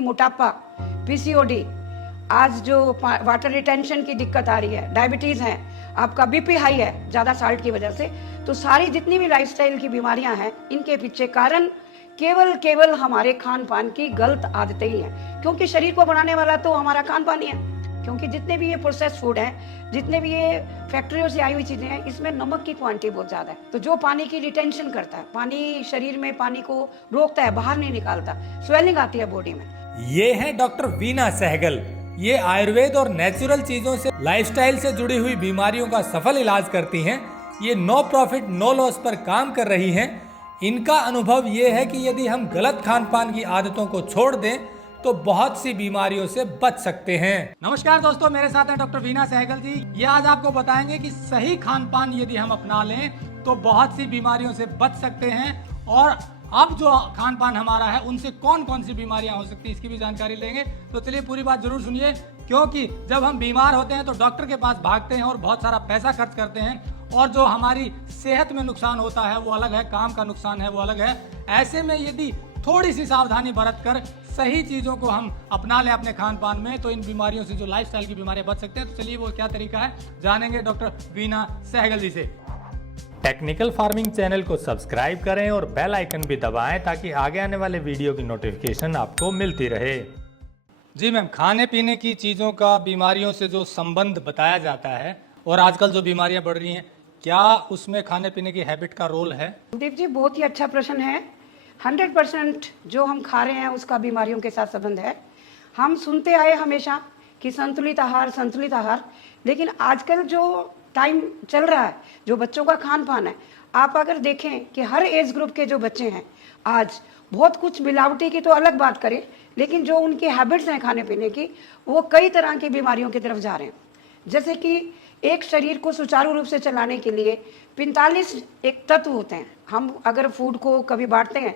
मोटापा, पीसीओडी, आज जो वाटर रिटेंशन की दिक्कत आ रही है, डायबिटीज है, आपका बीपी हाई है ज़्यादा साल्ट की वजह से, तो सारी जितनी भी लाइफस्टाइल की बीमारियां हैं, इनके पीछे कारण केवल हमारे खान पान की गलत आदतें ही हैं। क्योंकि शरीर को बनाने वाला तो हमारा खान पान ही है। क्योंकि जितने भी ये प्रोसेस फूड हैं, जितने भी ये फैक्ट्रियों से आई हुई चीजें हैं, इसमें नमक की क्वांटिटी बहुत ज्यादा है। तो जो पानी की रिटेंशन करता है, पानी शरीर में पानी को रोकता है, बाहर नहीं निकालता, स्वेलिंग आती है बॉडी में। ये हैं डॉक्टर वीना सहगल। ये आयुर्वेद और नेचुरल चीजों से लाइफस्टाइल से जुड़ी हुई बीमारियों का सफल इलाज करती हैं। ये नो प्रॉफिट नो लॉस पर काम कर रही हैं। इनका अनुभव ये है कि यदि हम गलत खान पान की आदतों को छोड़ दें तो बहुत सी बीमारियों से बच सकते हैं। नमस्कार दोस्तों, मेरे साथ हैं डॉक्टर वीना सहगल जी। ये आज आपको बताएंगे कि सही खान पान यदि हम अपना लें तो बहुत सी बीमारियों से बच सकते हैं, और अब जो खान पान हमारा है उनसे कौन कौन सी बीमारियां हो सकती है इसकी भी जानकारी लेंगे। तो चलिए पूरी बात जरूर सुनिए, क्योंकि जब हम बीमार होते हैं तो डॉक्टर के पास भागते हैं और बहुत सारा पैसा खर्च करते हैं, और जो हमारी सेहत में नुकसान होता है वो अलग है, काम का नुकसान है वो अलग है। ऐसे में यदि थोड़ी सी सावधानी बरत कर सही चीज़ों को हम अपना लें अपने खान पान में, तो इन बीमारियों से, जो लाइफस्टाइल की बीमारियां, बच सकते हैं। तो चलिए वो क्या तरीका है जानेंगे डॉक्टर वीना सहगल जी से। टेक्निकल फार्मिंग चैनल को सब्सक्राइब करें और बेल आइकन भी दबाएं ताकि आगे आने वाले वीडियो की नोटिफिकेशन आपको मिलती रहे। जी मैम, खाने पीने की चीज़ों का बीमारियों से जो संबंध बताया जाता है, और आजकल जो बीमारियां बढ़ रही हैं, क्या उसमें खाने पीने की हैबिट का रोल है? दीप जी, बहुत ही अच्छा प्रश्न है। 100% जो हम खा रहे हैं उसका बीमारियों के साथ संबंध है। हम सुनते आए हमेशा कि संतुलित आहार, लेकिन आजकल जो टाइम चल रहा है, जो बच्चों का खान पान है, आप अगर देखें कि हर एज ग्रुप के जो बच्चे हैं आज बहुत कुछ मिलावटी की तो अलग बात करें, लेकिन जो उनकी हैबिट्स हैं खाने पीने की, वो कई तरह की बीमारियों की तरफ जा रहे हैं। जैसे कि एक शरीर को सुचारू रूप से चलाने के लिए 45 एक तत्व होते हैं। हम अगर फूड को कभी बांटते हैं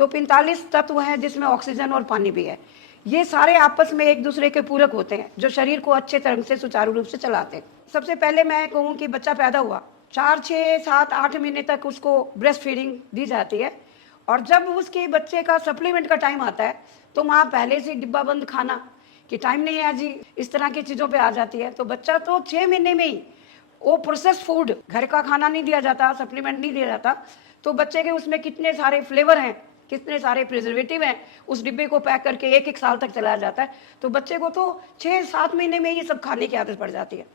तो 45 तत्व हैं, जिसमें ऑक्सीजन और पानी भी है। ये सारे आपस में एक दूसरे के पूरक होते हैं, जो शरीर को अच्छे तरह से सुचारू रूप से चलाते हैं। सबसे पहले मैं कहूँ कि बच्चा पैदा हुआ 4, 6, 7, 8 महीने तक उसको ब्रेस्ट फीडिंग दी जाती है, और जब उसके बच्चे का सप्लीमेंट का टाइम आता है तो माँ पहले से डिब्बा बंद खाना कि टाइम नहीं है जी, इस तरह की चीज़ों पे आ जाती है। तो बच्चा तो 6 महीने में ही वो प्रोसेस फूड, घर का खाना नहीं दिया जाता, सप्लीमेंट नहीं दिया जाता, तो बच्चे के उसमें कितने सारे फ्लेवर हैं, कितने सारे प्रिजर्वेटिव हैं, उस डिब्बे को पैक करके 1-1 साल तक चलाया जाता है। तो बच्चे को तो 6-7 महीने में ये सब खाने की आदत पड़ जाती है,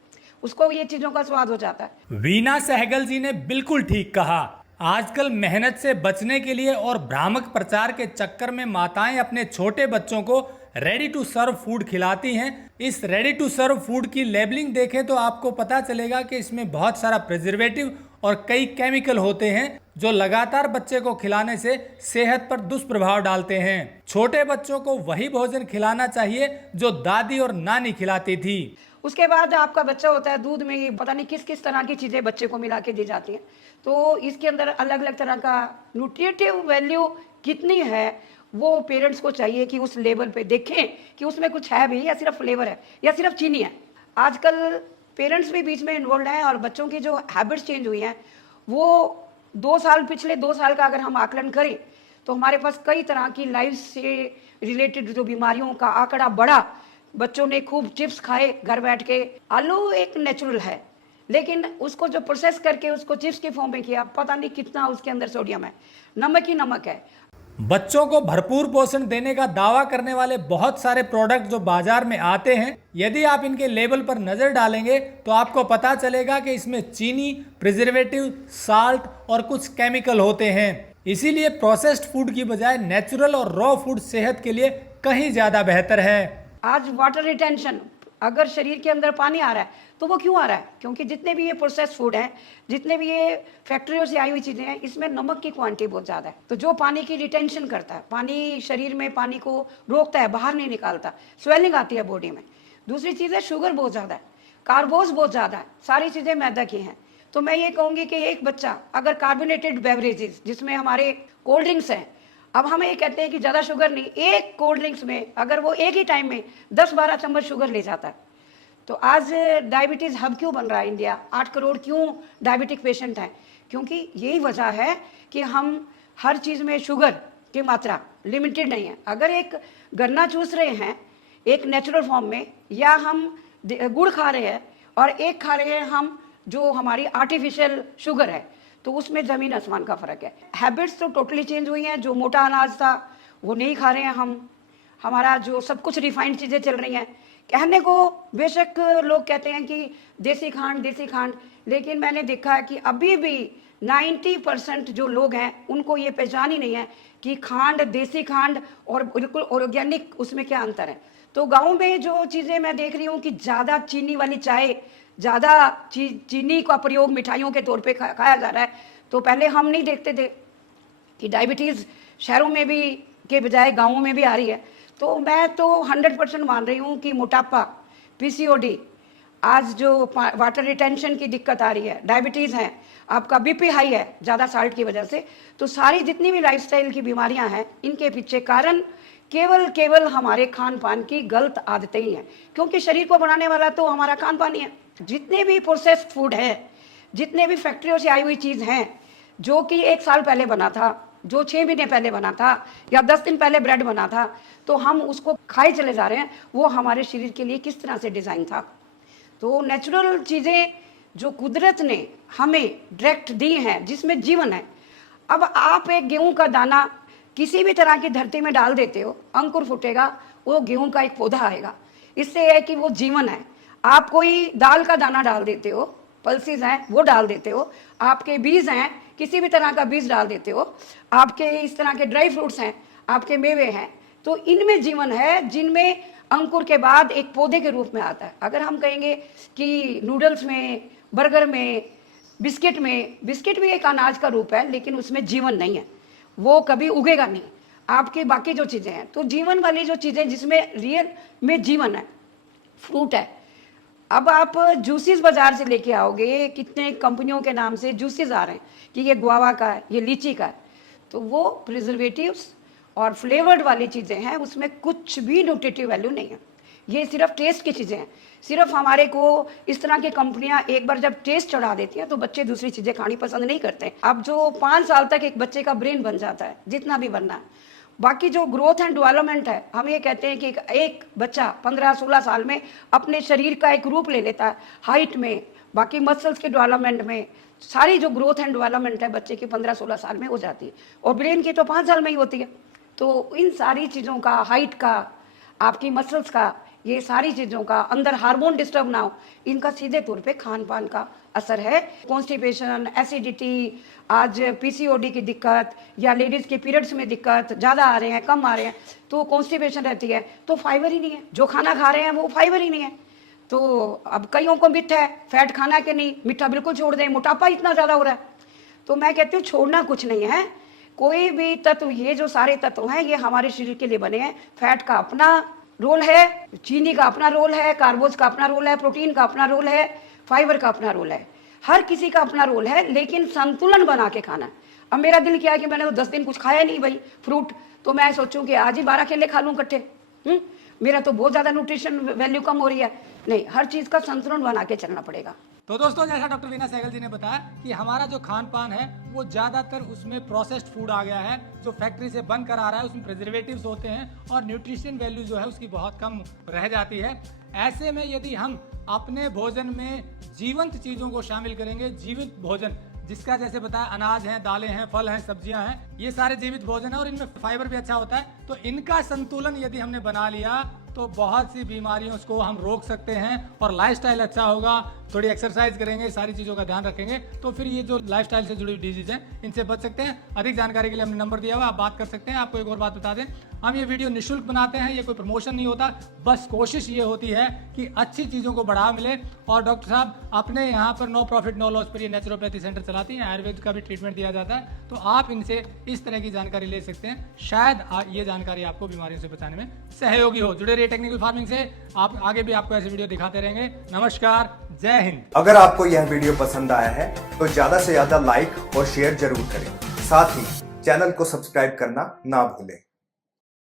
उसको ये चीज़ों का स्वाद हो जाता है। वीना सहगल जी ने बिल्कुल ठीक कहा। आजकल मेहनत से बचने के लिए और भ्रामक प्रचार के चक्कर में माताएं अपने छोटे बच्चों को रेडी टू सर्व फूड खिलाती हैं। इस रेडी टू सर्व फूड की लेबलिंग देखें तो आपको पता चलेगा कि इसमें बहुत सारा प्रिजर्वेटिव और कई केमिकल होते हैं, जो लगातार बच्चे को खिलाने से सेहत पर दुष्प्रभाव डालते हैं। छोटे बच्चों को वही भोजन खिलाना चाहिए जो दादी और नानी खिलाती थी। उसके बाद आपका बच्चा होता है, दूध में ही पता नहीं किस किस तरह की चीज़ें बच्चे को मिला के दी जाती हैं। तो इसके अंदर अलग अलग तरह का न्यूट्रिटिव वैल्यू कितनी है, वो पेरेंट्स को चाहिए कि उस लेवल पे देखें कि उसमें कुछ है भी, या सिर्फ फ्लेवर है, या सिर्फ चीनी है। आजकल पेरेंट्स भी बीच में इन्वॉल्व हैं, और बच्चों की जो हैबिट्स चेंज हुई हैं, वो 2 साल, पिछले 2 साल का अगर हम आकलन करें तो हमारे पास कई तरह की लाइफ से रिलेटेड जो बीमारियों का आंकड़ा बढ़ा। बच्चों ने खूब चिप्स खाए घर बैठ के। आलू एक नेचुरल है, लेकिन उसको जो प्रोसेस करके उसको चिप्स के फॉर्म में किया, पता नहीं कितना उसके अंदर सोडियम है, नमक ही नमक है। बच्चों को भरपूर पोषण देने का दावा करने वाले बहुत सारे प्रोडक्ट जो बाजार में आते हैं, यदि आप इनके लेबल पर नजर डालेंगे तो आपको पता चलेगा कि इसमें चीनी, प्रिजर्वेटिव, साल्ट और कुछ केमिकल होते हैं। इसीलिए प्रोसेस्ड फूड की बजाय नेचुरल और रॉ फूड सेहत के लिए कहीं ज्यादा बेहतर है। आज वाटर रिटेंशन, अगर शरीर के अंदर पानी आ रहा है तो वो क्यों आ रहा है? क्योंकि जितने भी ये प्रोसेस फूड हैं, जितने भी ये फैक्ट्रियों से आई हुई चीज़ें हैं, इसमें नमक की क्वांटिटी बहुत ज़्यादा है। तो जो पानी की रिटेंशन करता है, पानी शरीर में पानी को रोकता है, बाहर नहीं निकालता, स्वेलिंग आती है बॉडी में। दूसरी चीज़ है शुगर बहुत ज़्यादा है, कार्बोज बहुत ज़्यादा है, सारी चीज़ें मैदा की हैं। तो मैं ये कहूँगी कि एक बच्चा अगर कार्बोनेटेड बेवरेजेस, जिसमें हमारे कोल्ड ड्रिंक्स हैं, अब हम ये कहते हैं कि ज़्यादा शुगर नहीं, एक कोल्ड ड्रिंक्स में अगर वो एक ही टाइम में 10-12 चम्मच शुगर ले जाता है, तो आज डायबिटीज़ हब क्यों बन रहा है इंडिया? 8 करोड़ क्यों डायबिटिक पेशेंट हैं? क्योंकि यही वजह है कि हम हर चीज़ में शुगर, की मात्रा लिमिटेड नहीं है। अगर एक गन्ना चूस रहे हैं एक नेचुरल फॉर्म में, या हम गुड़ खा रहे हैं और एक खा रहे हैं हम जो हमारी आर्टिफिशियल शुगर है, तो उसमें ज़मीन आसमान का फ़र्क है। हैबिट्स तो टोटली चेंज हुई हैं। जो मोटा अनाज था वो नहीं खा रहे हैं हम, हमारा जो सब कुछ रिफाइंड चीज़ें चल रही हैं। कहने को बेशक लोग कहते हैं कि देसी खांड, लेकिन मैंने देखा है कि अभी भी 90% जो लोग हैं उनको ये पहचान ही नहीं है कि खांड, देसी खांड और बिल्कुल ऑर्गेनिक उसमें क्या अंतर है। तो गाँव में जो चीज़ें मैं देख रही हूँ कि ज़्यादा चीनी वाली चाय, ज़्यादा चीनी का प्रयोग मिठाइयों के तौर पे खाया जा रहा है। तो पहले हम नहीं देखते थे कि डायबिटीज़ शहरों में भी के बजाय गाँवों में भी आ रही है। तो मैं तो 100% मान रही हूँ कि मोटापा, PCOD, आज जो वाटर रिटेंशन की दिक्कत आ रही है, डायबिटीज़ है, आपका BP हाई है ज़्यादा साल्ट की वजह से, तो सारी जितनी भी लाइफस्टाइल की बीमारियां हैं इनके पीछे कारण केवल हमारे खान पान की गलत आदतें ही हैं। क्योंकि शरीर को बनाने वाला तो हमारा खान पान ही है। जितने भी प्रोसेस्ड फूड है, जितने भी फैक्ट्रियों से आई हुई चीज़ हैं, जो कि 1 साल पहले बना था, जो 6 महीने पहले बना था, या 10 दिन पहले ब्रेड बना था, तो हम उसको खाए चले जा रहे हैं। वो हमारे शरीर के लिए किस तरह से डिज़ाइन था। तो नेचुरल चीज़ें जो कुदरत ने हमें डायरेक्ट दी हैं, जिसमें जीवन है। अब आप एक गेहूं का दाना किसी भी तरह की धरती में डाल देते हो, अंकुर फूटेगा, वो गेहूं का एक पौधा आएगा। इससे है कि वो जीवन है। आप कोई दाल का दाना डाल देते हो, पल्सेस हैं वो डाल देते हो, आपके बीज हैं किसी भी तरह का बीज डाल देते हो, आपके इस तरह के ड्राई फ्रूट्स हैं, आपके मेवे हैं, तो इनमें जीवन है, जिनमें अंकुर के बाद एक पौधे के रूप में आता है। अगर हम कहेंगे कि नूडल्स में, बर्गर में, बिस्किट भी एक अनाज का रूप है, लेकिन उसमें जीवन नहीं है, वो कभी उगेगा नहीं। आपकी बाकी जो चीज़ें हैं, तो जीवन वाली जो चीज़ें जिसमें रियल में जीवन है, फ्रूट है। अब आप जूसेस बाजार से लेके आओगे, कितने कंपनियों के नाम से जूसेस आ रहे हैं कि ये गुआवा का है, ये लीची का है, तो वो प्रिजर्वेटिव्स और फ्लेवर्ड वाली चीज़ें हैं, उसमें कुछ भी न्यूट्रिटिव वैल्यू नहीं है। ये सिर्फ टेस्ट की चीज़ें हैं। सिर्फ हमारे को इस तरह की कंपनियां एक बार जब टेस्ट चढ़ा देती हैं तो बच्चे दूसरी चीज़ें खानी पसंद नहीं करते। अब जो 5 साल तक एक बच्चे का ब्रेन बन जाता है, जितना भी बनना है, बाकी जो ग्रोथ एंड डेवलपमेंट है, हम ये कहते हैं कि एक बच्चा 15-16 साल में अपने शरीर का एक रूप ले लेता है, हाइट में, बाकी मसल्स के डेवलपमेंट में, सारी जो ग्रोथ एंड डेवलपमेंट है बच्चे की 15-16 साल में हो जाती है, और ब्रेन की तो 5 साल में ही होती है। तो इन सारी चीज़ों का, हाइट का, आपकी मसल्स का, ये सारी चीज़ों का, अंदर हार्मोन डिस्टर्ब ना हो, इनका सीधे तौर पे खान पान का असर है। कॉन्स्टिपेशन, एसिडिटी, आज PCOD की दिक्कत, या लेडीज़ के पीरियड्स में दिक्कत, ज़्यादा आ रहे हैं, कम आ रहे हैं, तो कॉन्स्टिपेशन रहती है, तो फाइबर ही नहीं है। जो खाना खा रहे हैं वो फाइबर ही नहीं है। तो अब कईयों को मिथ है फैट खाना कि नहीं, मीठा बिल्कुल छोड़ दें, मोटापा इतना ज़्यादा हो रहा है। तो मैं कहती हूँ छोड़ना कुछ नहीं है, कोई भी तत्व, ये जो सारे तत्व हैं ये हमारे शरीर के लिए बने हैं। फैट का अपना रोल है, चीनी का अपना रोल है, कार्बोज का अपना रोल है, प्रोटीन का अपना रोल है, फाइबर का अपना रोल है, हर किसी का अपना रोल है, लेकिन संतुलन बना के खाना है। अब मेरा दिल किया कि मैंने तो 10 दिन कुछ खाया नहीं भाई फ्रूट, तो मैं सोचूं कि आज ही 12 केले खा लूँ इकट्ठे, मेरा तो बहुत ज़्यादा न्यूट्रिशन वैल्यू कम हो रही है। नहीं, हर चीज़ का संतुलन बना के चलना पड़ेगा। तो दोस्तों, जैसा डॉक्टर वीना सहगल जी ने बताया कि हमारा जो खान पान है वो ज़्यादातर उसमें प्रोसेस्ड फूड आ गया है, जो फैक्ट्री से बन कर आ रहा है, उसमें प्रिजर्वेटिव्स होते हैं और न्यूट्रिशन वैल्यू जो है उसकी बहुत कम रह जाती है। ऐसे में यदि हम अपने भोजन में जीवंत चीज़ों को शामिल करेंगे, जीवित भोजन जिसका जैसे बताया अनाज हैं, दालें हैं, फल हैं, सब्जियां हैं, ये सारे जीवित भोजन है और इनमें फाइबर भी अच्छा होता है, तो इनका संतुलन यदि हमने बना लिया तो बहुत सी बीमारियों को हम रोक सकते हैं और लाइफस्टाइल अच्छा होगा। थोड़ी एक्सरसाइज करेंगे, सारी चीज़ों का ध्यान रखेंगे, तो फिर ये जो लाइफस्टाइल से जुड़ी हुई डिजीज हैं इनसे बच सकते हैं। अधिक जानकारी के लिए हमने नंबर दिया हुआ, आप बात कर सकते हैं। आपको एक और बात बता दें, हम ये वीडियो निःशुल्क बनाते हैं, ये कोई प्रमोशन नहीं होता, बस कोशिश ये होती है कि अच्छी चीज़ों को बढ़ावा मिले। और डॉक्टर साहब अपने यहाँ पर नो प्रॉफिट नो लॉस पर ये नेचुरोपैथी सेंटर चलाती हैं, आयुर्वेद का भी ट्रीटमेंट दिया जाता है, तो आप इनसे इस तरह की जानकारी ले सकते हैं। शायद ये जानकारी आपको बीमारियों से बचाने में सहयोगी हो। जुड़े रहिए टेक्निकल फार्मिंग से, आप आगे भी आपको ऐसे वीडियो दिखाते रहेंगे। नमस्कार, जय हिंद। अगर आपको यह वीडियो पसंद आया है तो ज्यादा से ज्यादा लाइक और शेयर जरूर करें। साथ ही चैनल को सब्सक्राइब करना ना भूलें।